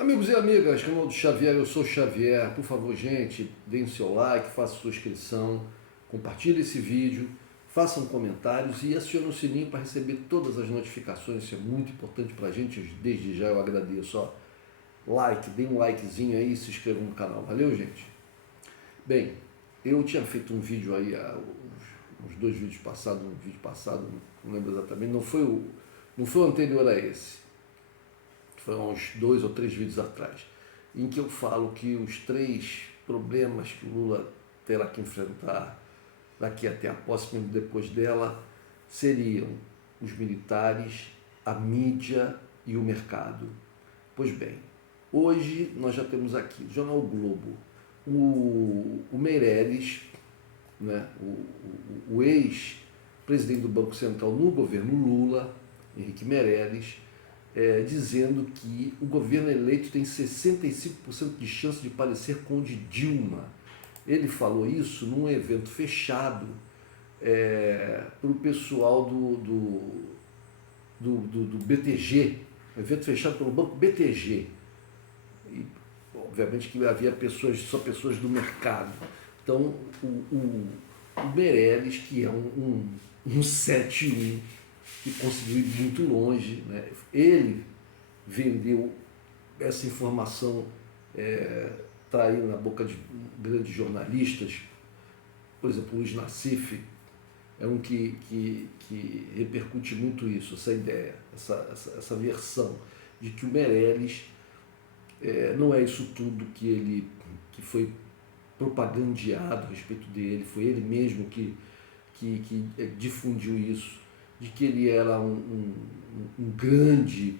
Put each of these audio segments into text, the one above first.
Amigos e amigas, canal do Xavier, eu sou o Xavier. Por favor, gente, deem seu like, façam sua inscrição, compartilhe esse vídeo, façam comentários e acione o sininho para receber todas as notificações. Isso é muito importante para a gente. Desde já eu agradeço. Ó, like, dê um likezinho aí e se inscreva no canal. Valeu, gente? Bem, eu tinha feito um vídeo aí há uns dois vídeos passados, um vídeo passado, não lembro exatamente, não foi o anterior a esse. Foi uns 2 ou 3 vídeos atrás, em que eu falo que os 3 problemas que o Lula terá que enfrentar daqui até a posse, mesmo depois dela, seriam os militares, a mídia e o mercado. Pois bem, hoje nós já temos aqui, o Jornal o Globo, o Meirelles, né, o ex-presidente do Banco Central no governo Lula, Henrique Meirelles, dizendo que o governo eleito tem 65% de chance de parecer com o de Dilma. Ele falou isso num evento fechado para o pessoal do BTG, evento fechado pelo Banco BTG. E, obviamente que havia só pessoas do mercado. Então, o Meirelles, que é um 7-1, que conseguiu ir muito longe, né? Ele vendeu essa informação, traiu na boca de grandes jornalistas. Por exemplo, Luiz Nassif é um que repercute muito isso, essa ideia, essa versão de que o Meirelles não é isso tudo que foi propagandeado a respeito dele, foi ele mesmo que difundiu isso, de que ele era um grande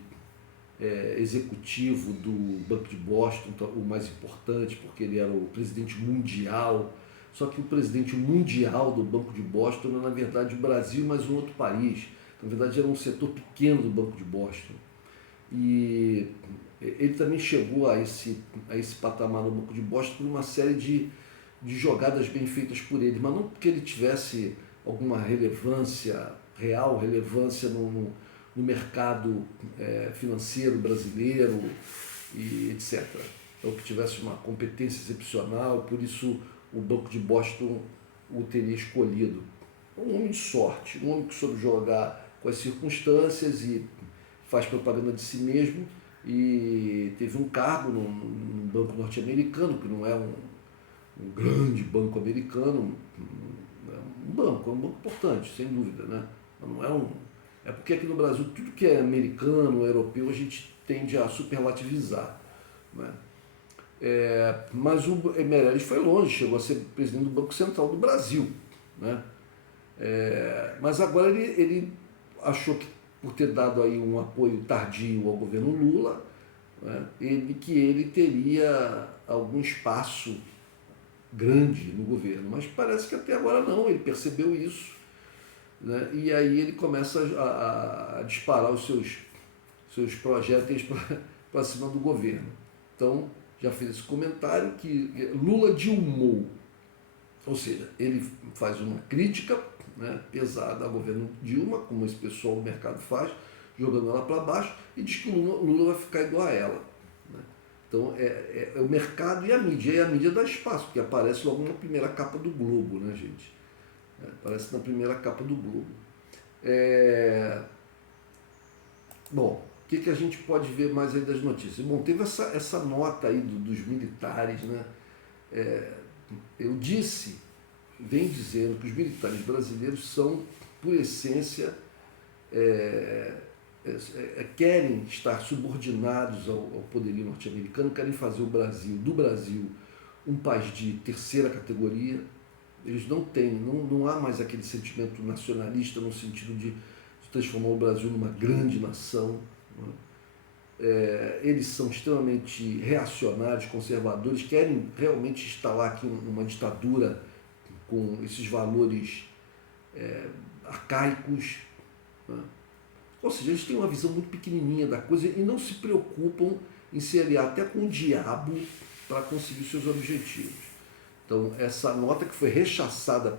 executivo do Banco de Boston, o mais importante, porque ele era o presidente mundial. Só que o presidente mundial do Banco de Boston era, na verdade, o Brasil, mas um outro país. Na verdade, era um setor pequeno do Banco de Boston. E ele também chegou a esse patamar no Banco de Boston por uma série de jogadas bem feitas por ele, mas não porque ele tivesse alguma relevância, real relevância no mercado financeiro brasileiro e etc. Ou que tivesse uma competência excepcional, por isso o Banco de Boston o teria escolhido. Um homem de sorte, um homem que soube jogar com as circunstâncias e faz propaganda de si mesmo, e teve um cargo num banco norte-americano, que não é um grande banco americano, é um banco importante, sem dúvida, né? Mas não é é porque aqui no Brasil tudo que é americano, europeu, a gente tende a superlativizar, né? Mas o Meirelles foi longe, chegou a ser presidente do Banco Central do Brasil, né? Mas agora ele achou que, por ter dado aí um apoio tardio ao governo Lula, né, que ele teria algum espaço grande no governo, mas parece que até agora não, ele percebeu isso, né? E aí ele começa a disparar os seus projéteis para cima do governo. Então, já fiz esse comentário que Lula dilmou, ou seja, ele faz uma crítica, né, pesada ao governo Dilma, como esse pessoal do mercado faz, jogando ela para baixo, e diz que o Lula vai ficar igual a ela, né? Então é o mercado e a mídia dá espaço, porque aparece logo na primeira capa do Globo, né, gente? Aparece na primeira capa do Globo. Bom, o que a gente pode ver mais aí das notícias? Bom, teve essa nota aí dos militares, né? Eu vem dizendo que os militares brasileiros são, por essência, querem estar subordinados ao poderio norte-americano, querem fazer do Brasil um país de terceira categoria. Eles não há mais aquele sentimento nacionalista no sentido de transformar o Brasil numa grande nação, né? Eles são extremamente reacionários, conservadores, querem realmente instalar aqui uma ditadura com esses valores arcaicos, né? Ou seja, eles têm uma visão muito pequenininha da coisa e não se preocupam em se aliar até com o diabo para conseguir seus objetivos. Então, essa nota que foi rechaçada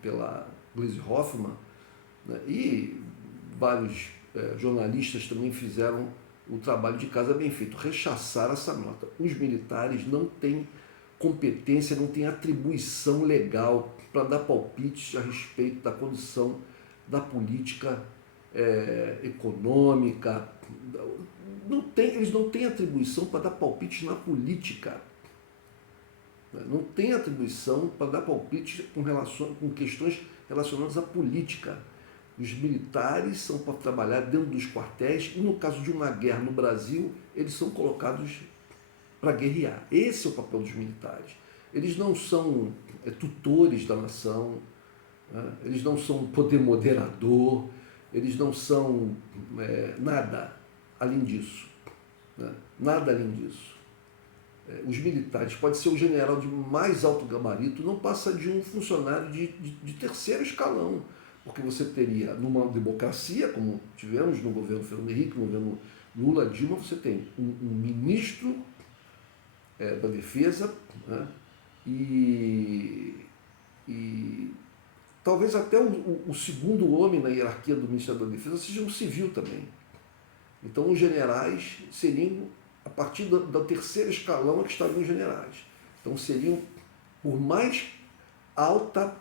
pela Gleisi Hoffmann, né, e vários jornalistas também fizeram o trabalho de casa bem feito, rechaçar essa nota. Os militares não têm competência, não têm atribuição legal para dar palpites a respeito da condição da política econômica. Eles não têm atribuição para dar palpites na política. Não tem atribuição para dar palpites com questões relacionadas à política. Os militares são para trabalhar dentro dos quartéis e, no caso de uma guerra no Brasil, eles são colocados para guerrear. Esse é o papel dos militares. Eles não são tutores da nação, né? Eles não são poder moderador, eles não são nada além disso. Né? Nada além disso. Os militares, pode ser o general de mais alto gabarito, não passa de um funcionário de terceiro escalão, porque você teria, numa democracia, como tivemos no governo Fernando Henrique, no governo Lula, Dilma, você tem um ministro da Defesa, né? e talvez até o segundo homem na hierarquia do Ministério da Defesa seja um civil também. Então os generais seriam, a partir do terceiro escalão é que estariam os generais. Então seriam, por mais alta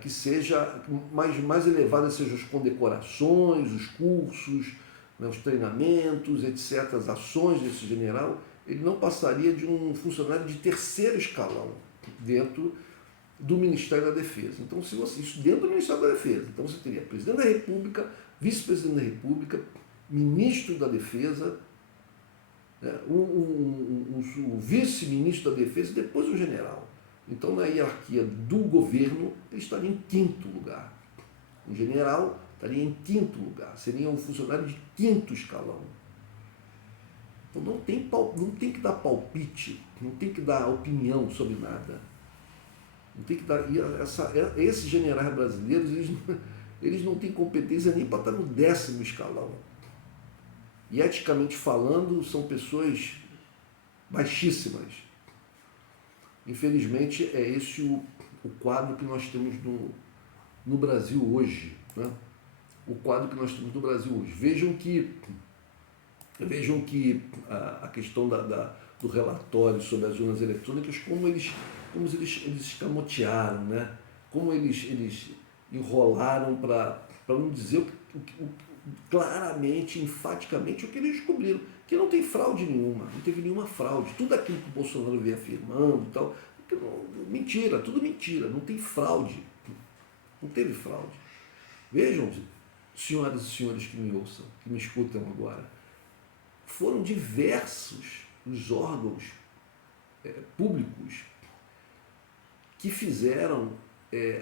que seja, mais elevadas sejam as condecorações, os cursos, né, os treinamentos, etc., as ações desse general, ele não passaria de um funcionário de terceiro escalão dentro do Ministério da Defesa. Então, isso dentro do Ministério da Defesa. Então, você teria presidente da República, vice-presidente da República, ministro da Defesa, né, o vice-ministro da Defesa e depois o general. Então, na hierarquia do governo, ele estaria em quinto lugar. O general estaria em quinto lugar, seria um funcionário de quinto escalão. Então, não tem que dar palpite, não tem que dar opinião sobre nada. Não tem que dar. Esses generais brasileiros, eles não têm competência nem para estar no 10º escalão. E, eticamente falando, são pessoas baixíssimas. Infelizmente, é esse o quadro que nós temos no Brasil hoje. Né? O quadro que nós temos no Brasil hoje. Vejam que a questão do relatório sobre as urnas eletrônicas, como eles escamotearam, né? Como eles enrolaram para não dizer claramente, enfaticamente, o que eles descobriram, que não tem fraude nenhuma, não teve nenhuma fraude. Tudo aquilo que o Bolsonaro veio afirmando e tal, mentira, tudo mentira, não tem fraude, não teve fraude. Vejam, senhoras e senhores que me ouçam, que me escutam agora, foram diversos os órgãos públicos que fizeram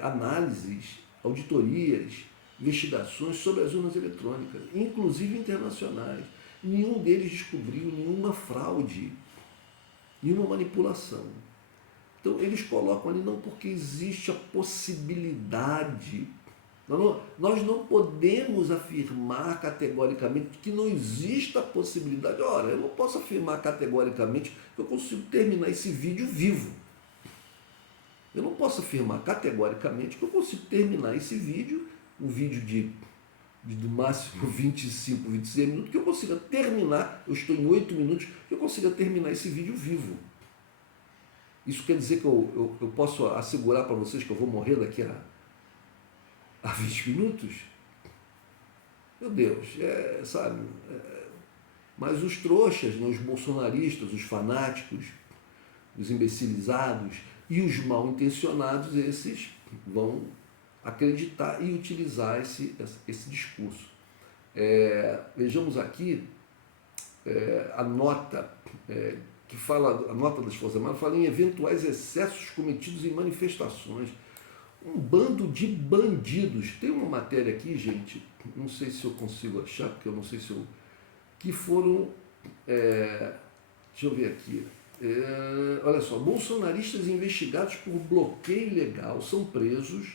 análises, auditorias, investigações sobre as urnas eletrônicas, inclusive internacionais. Nenhum deles descobriu nenhuma fraude, nenhuma manipulação. Então, eles colocam ali não porque existe a possibilidade. Nós não podemos afirmar categoricamente que não exista a possibilidade. Ora, eu não posso afirmar categoricamente que eu consigo terminar esse vídeo vivo. Eu não posso afirmar categoricamente que eu consigo terminar esse vídeo, um vídeo de no máximo 25, 26 minutos, que eu consiga terminar, eu estou em 8 minutos, que eu consiga terminar esse vídeo vivo. Isso quer dizer que eu posso assegurar para vocês que eu vou morrer daqui a 20 minutos? Meu Deus, sabe? Mas os trouxas, né, os bolsonaristas, os fanáticos, os imbecilizados e os mal intencionados, esses vão acreditar e utilizar esse discurso. Vejamos aqui a nota que fala, a nota das Forças Armadas fala em eventuais excessos cometidos em manifestações. Um bando de bandidos. Tem uma matéria aqui, gente, não sei se eu consigo achar, porque eu não sei se eu... que foram... deixa eu ver aqui. Olha só, bolsonaristas investigados por bloqueio ilegal são presos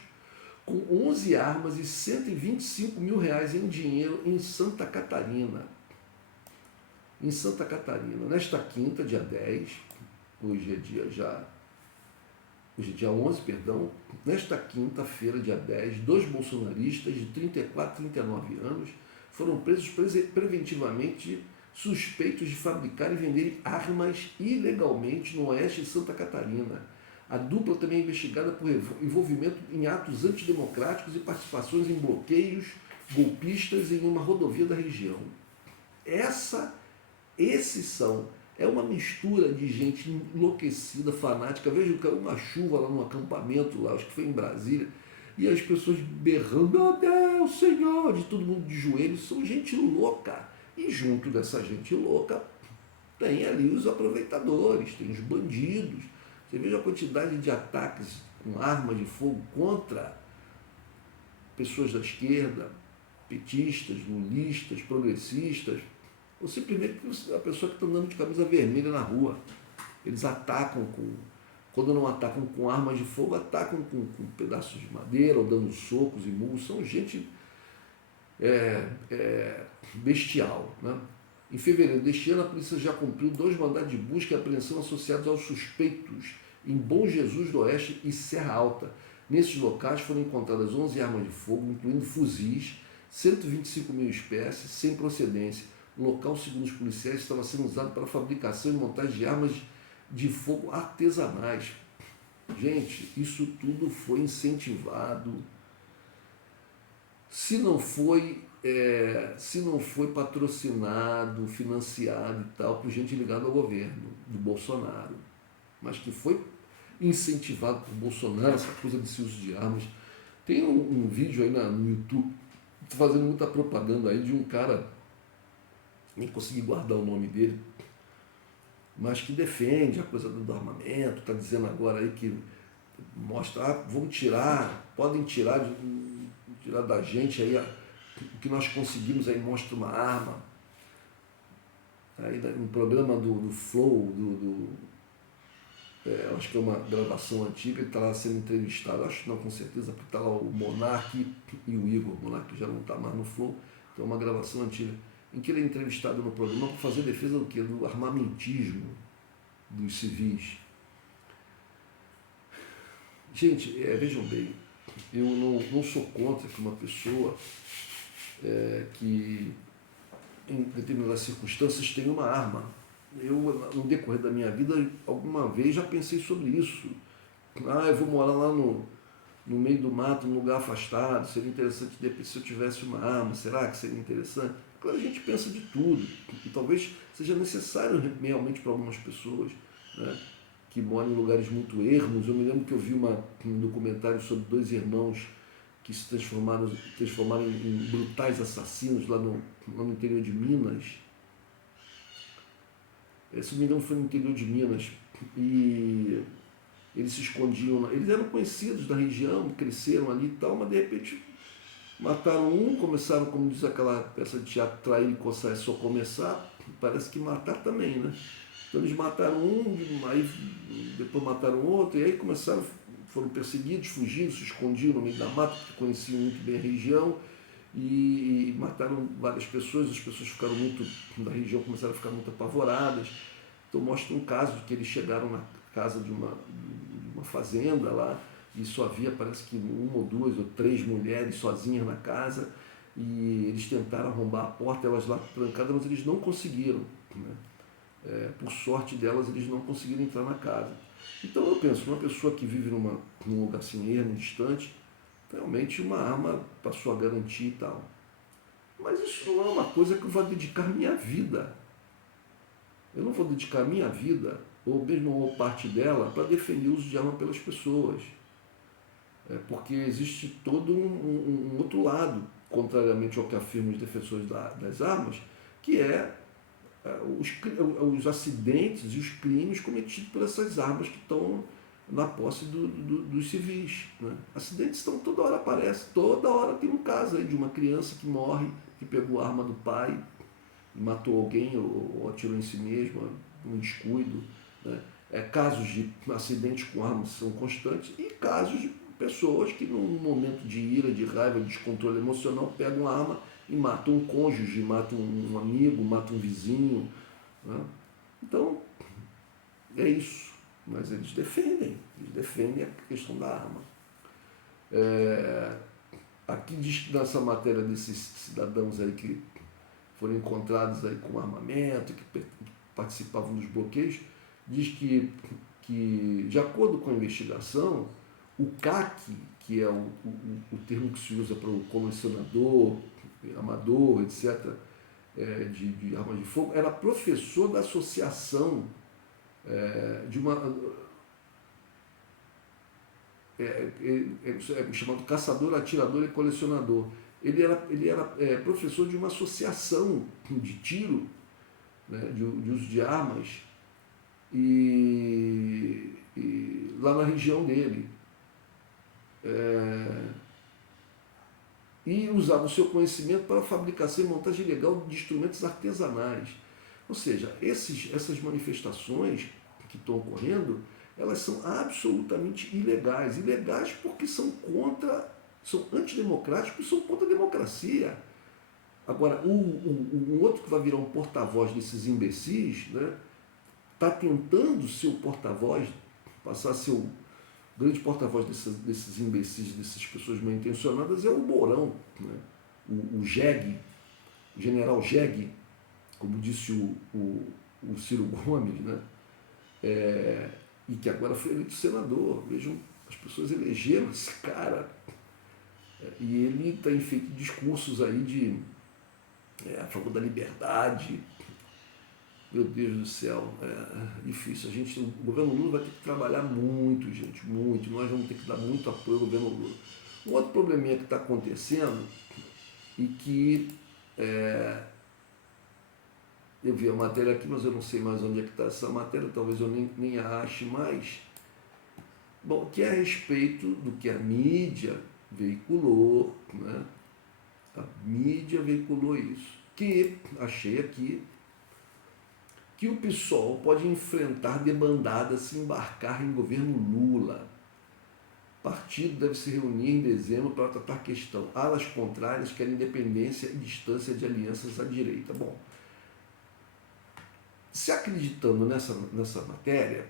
com 11 armas e 125 mil reais em dinheiro em Santa Catarina. Em Santa Catarina, nesta quinta, dia 10, hoje é dia 11, perdão, nesta quinta-feira, dia 10, 2 bolsonaristas de 34 e 39 anos foram presos preventivamente suspeitos de fabricar e venderem armas ilegalmente no oeste de Santa Catarina. A dupla também é investigada por envolvimento em atos antidemocráticos e participações em bloqueios golpistas em uma rodovia da região. É uma mistura de gente enlouquecida, fanática. Veja, caiu uma chuva lá no acampamento, lá, acho que foi em Brasília, e as pessoas berrando, meu Deus, Senhor, de todo mundo de joelhos, são gente louca. E junto dessa gente louca, tem ali os aproveitadores, tem os bandidos. Você veja a quantidade de ataques com armas de fogo contra pessoas da esquerda, petistas, lulistas, progressistas, ou simplesmente a pessoa que está andando de camisa vermelha na rua. Eles atacam quando não atacam com armas de fogo, atacam com pedaços de madeira ou dando socos e murros. São gente bestial. Né? Em fevereiro deste ano, a polícia já cumpriu 2 mandados de busca e apreensão associados aos suspeitos em Bom Jesus do Oeste e Serra Alta. Nesses locais foram encontradas 11 armas de fogo, incluindo fuzis, 125 mil espécies, sem procedência. O local, segundo os policiais, estava sendo usado para a fabricação e montagem de armas de fogo artesanais. Gente, isso tudo foi incentivado. Se não foi patrocinado, financiado e tal, por gente ligada ao governo do Bolsonaro, mas que foi incentivado por Bolsonaro, essa coisa desse uso de armas. Tem um vídeo aí no YouTube, fazendo muita propaganda aí de um cara, nem consegui guardar o nome dele, mas que defende a coisa do armamento, está dizendo agora aí que mostra, podem tirar da gente aí o que nós conseguimos, aí mostra uma arma. Aí um programa do Flow, acho que é uma gravação antiga, ele está lá sendo entrevistado, acho não com certeza, porque está lá o Monark e o Igor. O Monark já não está mais no Flow, então é uma gravação antiga, em que ele é entrevistado no programa para fazer defesa do quê? Do armamentismo dos civis. Gente, vejam bem, eu não sou contra que uma pessoa que em determinadas circunstâncias tenha uma arma. Eu, no decorrer da minha vida, alguma vez já pensei sobre isso. Eu vou morar lá no meio do mato, num lugar afastado, seria interessante se eu tivesse uma arma, será que seria interessante? Claro, a gente pensa de tudo, e talvez seja necessário realmente para algumas pessoas, né, que moram em lugares muito ermos. Eu me lembro que eu vi um documentário sobre 2 irmãos que se transformaram em brutais assassinos lá no interior de Minas. Se não me engano, foi no interior de Minas, e eles se escondiam, eles eram conhecidos da região, cresceram ali e tal, mas de repente mataram um, começaram, como diz aquela peça de teatro, trair e coçar é só começar, parece que matar também, né? Então eles mataram um, aí depois mataram outro, e aí foram perseguidos, fugiram, se escondiam no meio da mata, porque conheciam muito bem a região, e mataram várias pessoas. As pessoas ficaram da região começaram a ficar muito apavoradas. Então mostra um caso de que eles chegaram na casa de uma fazenda lá, e só havia, parece que 1 ou 2 ou 3 mulheres sozinhas na casa, e eles tentaram arrombar a porta, elas lá trancadas, mas eles não conseguiram, né? Por sorte delas, eles não conseguiram entrar na casa. Então eu penso, uma pessoa que vive num lugar assim, ermo, distante, realmente uma arma para sua garantia e tal. Mas isso não é uma coisa que eu vou dedicar minha vida. Eu não vou dedicar minha vida, ou mesmo uma parte dela, para defender o uso de arma pelas pessoas. Porque existe todo um outro lado, contrariamente ao que afirmam os defensores das armas, que os acidentes e os crimes cometidos por essas armas que estão na posse dos civis. Né? Acidentes toda hora aparecem, toda hora tem um caso aí de uma criança que morre, que pegou a arma do pai, matou alguém ou atirou em si mesma, um descuido. Né? Casos de acidentes com armas são constantes, e casos de pessoas que num momento de ira, de raiva, de descontrole emocional, pegam a arma e matam um cônjuge, matam um amigo, matam um vizinho. Né? Então, é isso. Mas eles defendem a questão da arma. Aqui diz que nessa matéria desses cidadãos aí que foram encontrados aí com armamento, que participavam dos bloqueios, diz que de acordo com a investigação, o CAC, que é o termo que se usa para o colecionador, amador, etc., de armas de fogo, era professor da associação de uma. Chamado caçador, atirador e colecionador. Ele era professor de uma associação de tiro, né, de uso de armas, e lá na região dele. E usava o seu conhecimento para a fabricação e montagem ilegal de instrumentos artesanais. Ou seja, essas manifestações que estão ocorrendo, elas são absolutamente ilegais. Ilegais porque são antidemocráticos, são contra a democracia. Agora, um outro que vai virar um porta-voz desses imbecis, né, está tentando ser o porta-voz, passar a ser o grande porta-voz desses imbecis, dessas pessoas mal intencionadas, é o Mourão, né? O Jegue, o general Jegue, como disse o Ciro Gomes, né? E que agora foi eleito senador. Vejam, as pessoas elegeram esse cara, e ele tem feito discursos aí a favor da liberdade. Meu Deus do céu, é difícil. O governo Lula vai ter que trabalhar muito, gente, muito. Nós vamos ter que dar muito apoio ao governo Lula. Um outro probleminha que está acontecendo e que eu vi a matéria aqui, mas eu não sei mais onde é que está essa matéria, talvez eu nem a ache mais. Bom, que é a respeito do que a mídia veiculou, né? A mídia veiculou isso. Que achei aqui que o PSOL pode enfrentar debandada se embarcar em governo Lula. O partido deve se reunir em dezembro para tratar a questão. Alas contrárias querem independência e distância de alianças à direita. Bom, se acreditando nessa matéria,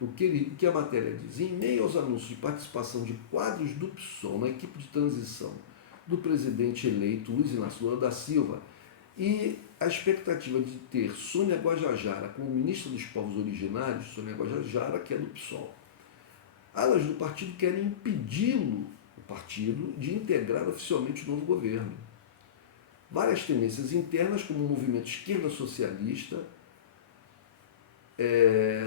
o que a matéria diz? Em meio aos anúncios de participação de quadros do PSOL na equipe de transição do presidente eleito Luiz Inácio Lula da Silva e a expectativa de ter Sônia Guajajara como ministra dos povos originários, Sônia Guajajara, que é do PSOL, alas do partido querem impedi-lo, o partido, de integrar oficialmente o novo governo. Várias tendências internas, como o movimento esquerda socialista,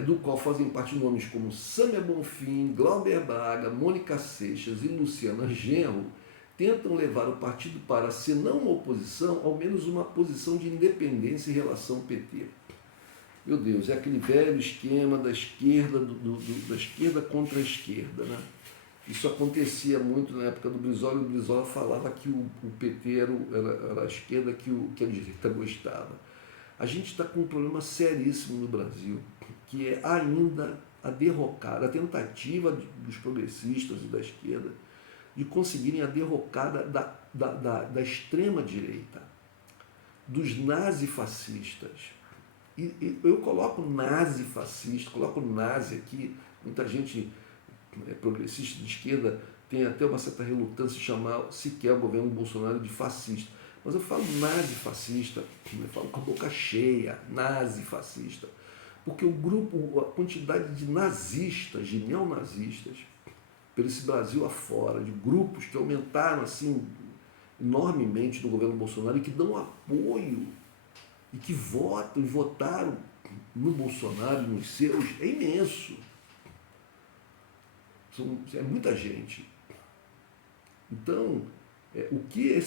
do qual fazem parte nomes como Sâmia Bonfim, Glauber Braga, Mônica Seixas e Luciana Genro, tentam levar o partido para, se não uma oposição, ao menos uma posição de independência em relação ao PT. Meu Deus, é aquele velho esquema da esquerda, da esquerda contra a esquerda, né? Isso acontecia muito na época do Brizola, e o Brizola falava que o PT era a esquerda que a direita gostava. A gente está com um problema seríssimo no Brasil, que é ainda a derrocada, a tentativa dos progressistas e da esquerda de conseguirem a derrocada da extrema-direita, dos nazifascistas. E eu coloco nazi-fascista, coloco nazi aqui, muita gente progressista de esquerda tem até uma certa relutância de chamar sequer o governo Bolsonaro de fascista. Mas eu falo nazi-fascista, eu falo com a boca cheia, nazi-fascista. Porque a quantidade de nazistas, de neonazistas, pelo esse Brasil afora, de grupos que aumentaram assim enormemente no governo Bolsonaro e que dão apoio e que votam e votaram no Bolsonaro e nos seus, é imenso. É muita gente. Então, o que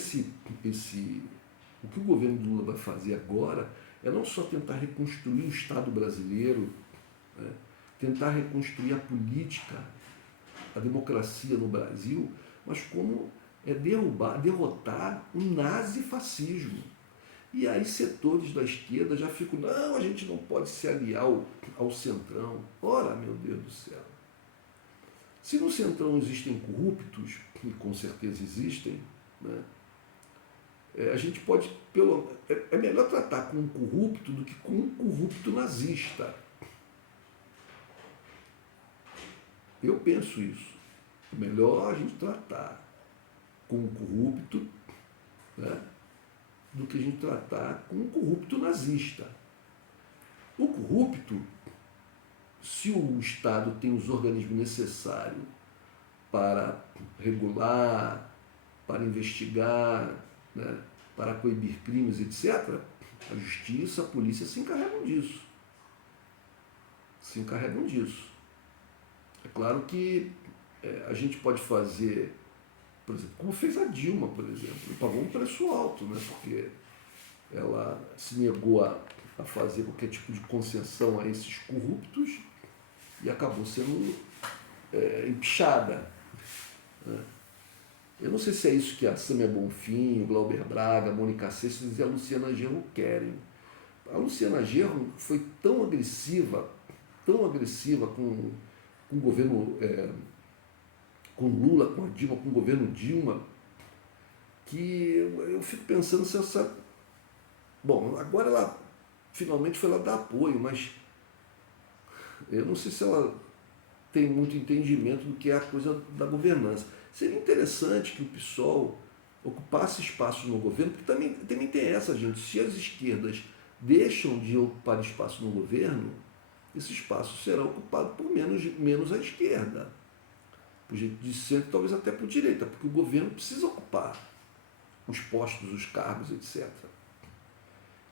o governo Lula vai fazer agora é não só tentar reconstruir o Estado brasileiro, né, tentar reconstruir a política, a democracia no Brasil, mas como derrotar o nazifascismo. E aí setores da esquerda já ficam, não, a gente não pode se aliar ao Centrão. Ora, meu Deus do céu. Se no Centrão existem corruptos, e com certeza existem, né, a gente pode, é melhor tratar com um corrupto do que com um corrupto nazista. Eu penso isso. É melhor a gente tratar com um corrupto, né, do que a gente tratar com um corrupto nazista. O corrupto, se o Estado tem os organismos necessários para regular, para investigar, né, para coibir crimes, etc., a justiça, a polícia se encarregam disso. Se encarregam disso. É claro que a gente pode fazer, por exemplo, como fez a Dilma, por exemplo, e pagou um preço alto, né, porque ela se negou a fazer qualquer tipo de concessão a esses corruptos e acabou sendo empichada. Né? Eu não sei se é isso que a Sâmia Bonfim, o Glauber Braga, a Mônica Sessions e a Luciana Genro querem. A Luciana Genro foi tão agressiva com o governo, com Lula, com a Dilma, com o governo Dilma, que eu fico pensando se essa... Bom, agora ela finalmente foi lá dar apoio, mas eu não sei se ela tem muito entendimento do que é a coisa da governança. Seria interessante que o PSOL ocupasse espaços no governo, porque também tem essa, gente. Se as esquerdas deixam de ocupar espaço no governo, esse espaço será ocupado por menos a esquerda. Por gente de centro, talvez até por direita, porque o governo precisa ocupar os postos, os cargos, etc.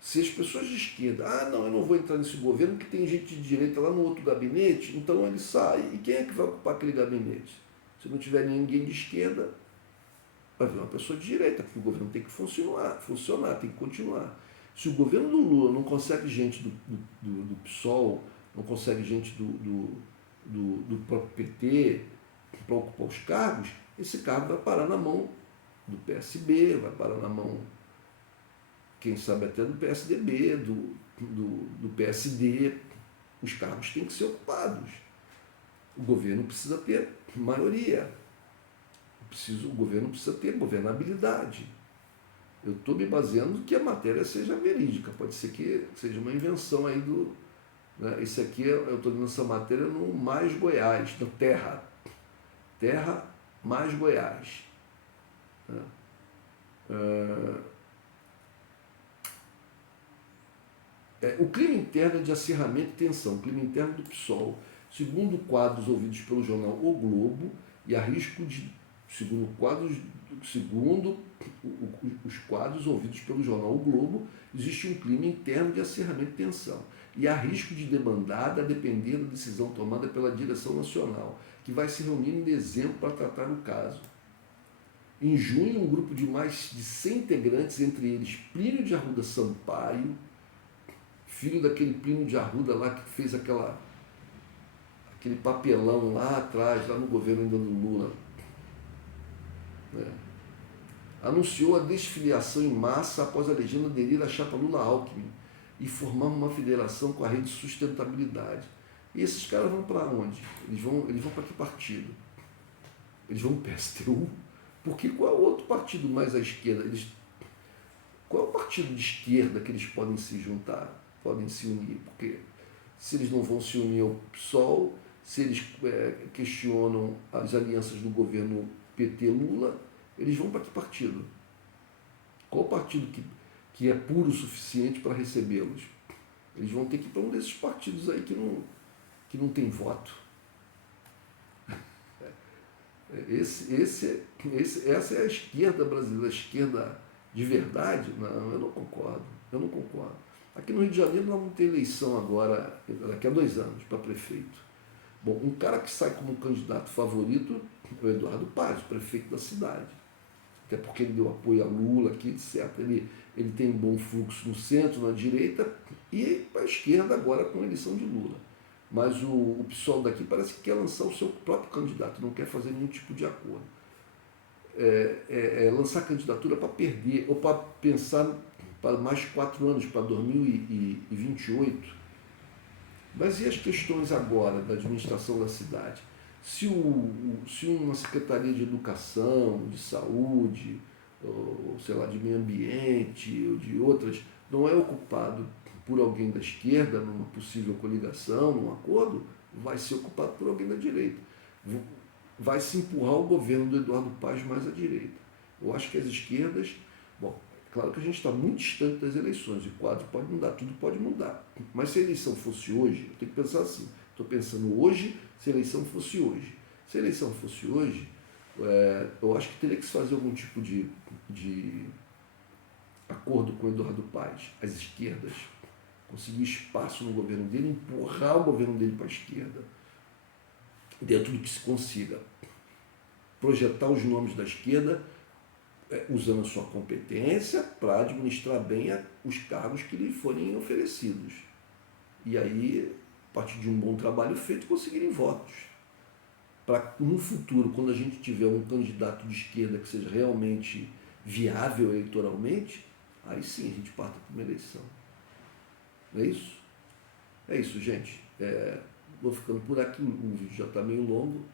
Se as pessoas de esquerda, não, eu não vou entrar nesse governo porque tem gente de direita lá no outro gabinete, então ele sai. E quem é que vai ocupar aquele gabinete? Se não tiver ninguém de esquerda, vai vir uma pessoa de direita, porque o governo tem que funcionar, tem que continuar. Se o governo do Lula não consegue gente do PSOL, não consegue gente do próprio PT para ocupar os cargos, esse cargo vai parar na mão do PSB, vai parar na mão, quem sabe até do PSDB, do PSD. Os cargos têm que ser ocupados. O governo precisa ter maioria. O governo precisa ter governabilidade. Eu estou me baseando que a matéria seja verídica. Pode ser que seja uma invenção aí do... Né? Esse aqui, eu estou lendo essa matéria no Mais Goiás, do Terra. Terra Mais Goiás. Né? O clima interno é de acirramento e tensão, o clima interno do PSOL, segundo quadros ouvidos pelo jornal O Globo, e a risco de, segundo os quadros ouvidos pelo jornal O Globo, existe um clima interno de acirramento e tensão, e há risco de demandada a depender da decisão tomada pela direção nacional, que vai se reunir em dezembro para tratar o caso. Em junho, um grupo de mais de 100 integrantes, entre eles Plínio de Arruda Sampaio, filho daquele Plínio de Arruda lá que fez aquele papelão lá atrás, lá no governo ainda do Lula, né? Anunciou a desfiliação em massa após a legenda aderir à chapa Lula-Alckmin e formar uma federação com a Rede Sustentabilidade. E esses caras vão para onde? Eles vão para que partido? Eles vão para o PSTU? Porque qual é o outro partido mais à esquerda? Qual é o partido de esquerda que eles podem se juntar? Podem se unir, porque se eles não vão se unir ao PSOL, se eles questionam as alianças do governo PT-Lula, eles vão para que partido? Qual partido que é puro o suficiente para recebê-los? Eles vão ter que ir para um desses partidos aí que não tem voto. Essa é a esquerda brasileira, a esquerda de verdade? Não, eu não concordo. Aqui no Rio de Janeiro nós vamos ter eleição agora, daqui a 2 anos, para prefeito. Bom, um cara que sai como candidato favorito é o Eduardo Paz, prefeito da cidade. Até porque ele deu apoio a Lula aqui, etc. Ele tem um bom fluxo no centro, na direita, e para a esquerda agora com a eleição de Lula. Mas o PSOL daqui parece que quer lançar o seu próprio candidato, não quer fazer nenhum tipo de acordo. Lançar candidatura para perder, ou para pensar para mais 4 anos, para 2028. Mas e as questões agora da administração da cidade? Se uma Secretaria de Educação, de Saúde, ou sei lá, de Meio Ambiente, ou de outras, não é ocupado por alguém da esquerda, numa possível coligação, num acordo, vai ser ocupado por alguém da direita. Vai se empurrar o governo do Eduardo Paz mais à direita. Eu acho que as esquerdas... Bom, Claro que a gente está muito distante das eleições, e o quadro pode mudar, tudo pode mudar. Mas se a eleição fosse hoje, eu tenho que pensar assim, estou pensando hoje, se a eleição fosse hoje. Se a eleição fosse hoje, eu acho que teria que se fazer algum tipo de acordo com o Eduardo Paes, as esquerdas, conseguir espaço no governo dele, empurrar o governo dele para a esquerda, dentro do que se consiga. Projetar os nomes da esquerda, usando a sua competência para administrar bem os cargos que lhe forem oferecidos. E aí, a partir de um bom trabalho feito, conseguirem votos. Para no futuro, quando a gente tiver um candidato de esquerda que seja realmente viável eleitoralmente, aí sim a gente parte para uma eleição. Não é isso? É isso, gente. Vou ficando por aqui, o vídeo já está meio longo,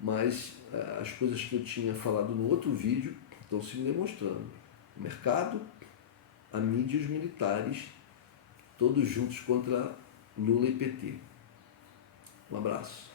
mas as coisas que eu tinha falado no outro vídeo estão se demonstrando. O mercado, a mídia e os militares, todos juntos contra Lula e PT. Um abraço.